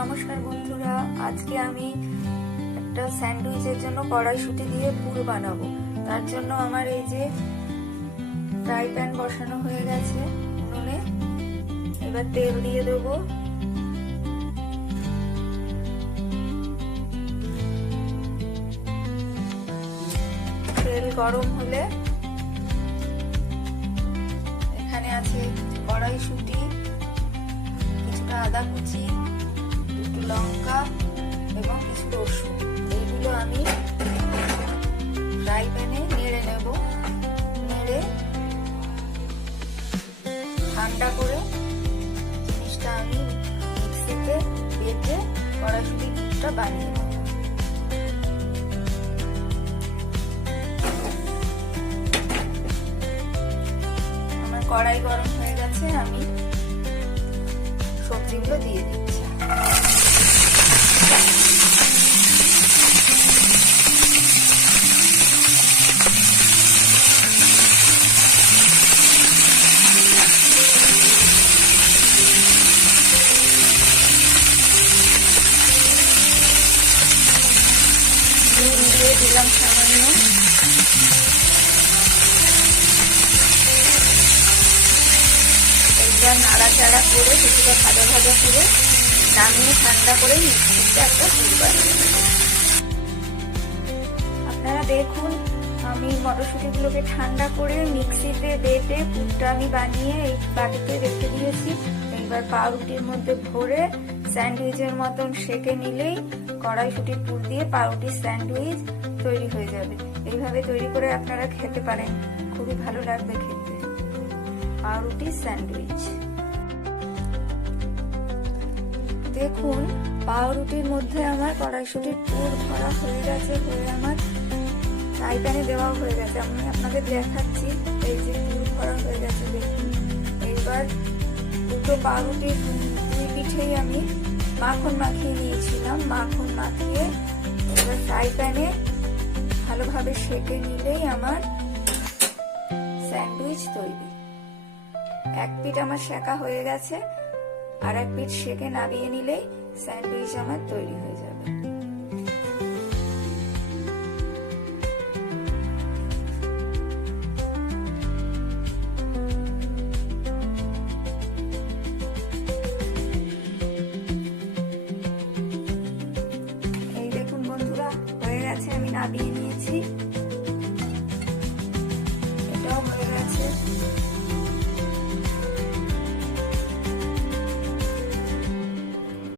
নমস্কার বন্ধুরা, আজকে আমি একটা স্যান্ডউইচের জন্য কড়াইশুঁটি দিয়ে পুর বানাবো। তার জন্য আমার এই যে ফ্রাই প্যান বসানো হয়ে গেছে উনুনে। এবার তেল দিয়ে দেবো। তেল গরম হলে এখানে আছে কড়াইশুঁটি, কিছুটা আদা কুচি, দুটো লঙ্কা এবং কিছু রসুন। এইগুলো আমি ফ্রাই প্যানে নেড়ে নেব। নেড়ে ঠান্ডা করে জিনিসটা আমি মিক্সিতে বেটে কড়াইশুঁটির পুরটা বানিয়ে নেব। আমার কড়াই গরম হয়ে গেছে, আমি সবজিগুলো দিয়ে দিচ্ছি। নুন দিয়ে দিলাম সামান্য। নাড়াচাড়া করে কিছুটা ভাজা ভাজা করে নামিয়ে ঠান্ডা করে মিক্সিতে একটা পুর বানিয়ে নেব। আপনারা দেখুন, আমি মটরশুঁটিগুলোকে ঠান্ডা করে মিক্সিতে বেটে পুরটা আমি বানিয়ে এই বাটিতে রেখে দিয়েছি। এইবার পাউরুটির মধ্যে ভরে স্যান্ডউইচের মতন সেঁকে নিলেই কড়াইশুঁটির পুর দিয়ে পাউরুটির স্যান্ডউইচ তৈরি হয়ে যাবে। এইভাবে তৈরি করে আপনারা খেতে পারেন, খুবই ভালো লাগবে খেতে। পাউরুটির স্যান্ডউইচ দেখুন, পাউরুটির মধ্যে আমার কড়াইশুঁটির পুর ভরা হয়ে গেছে, হয়ে আমার ফ্রাই প্যানে দেওয়া হয়ে গেছে। আমি আপনাদের দেখাচ্ছি, এই যে পুর ভরা হয়ে গেছে দেখুন। এইবার দুটো পাউরুটির দুই পিঠেই আমি মাখন মাখিয়ে নিয়েছিলাম। মাখন মাখিয়ে এবার ফ্রাই প্যানে ভালোভাবে সেঁকে নিলেই আমার স্যান্ডউইচ তৈরি। এক পিঠ আমার সেঁকা হয়ে গেছে, আর এক পিঠ সেঁকে নামিয়ে নিলেই স্যান্ডউইচ আমার তৈরি হয়ে যাবে।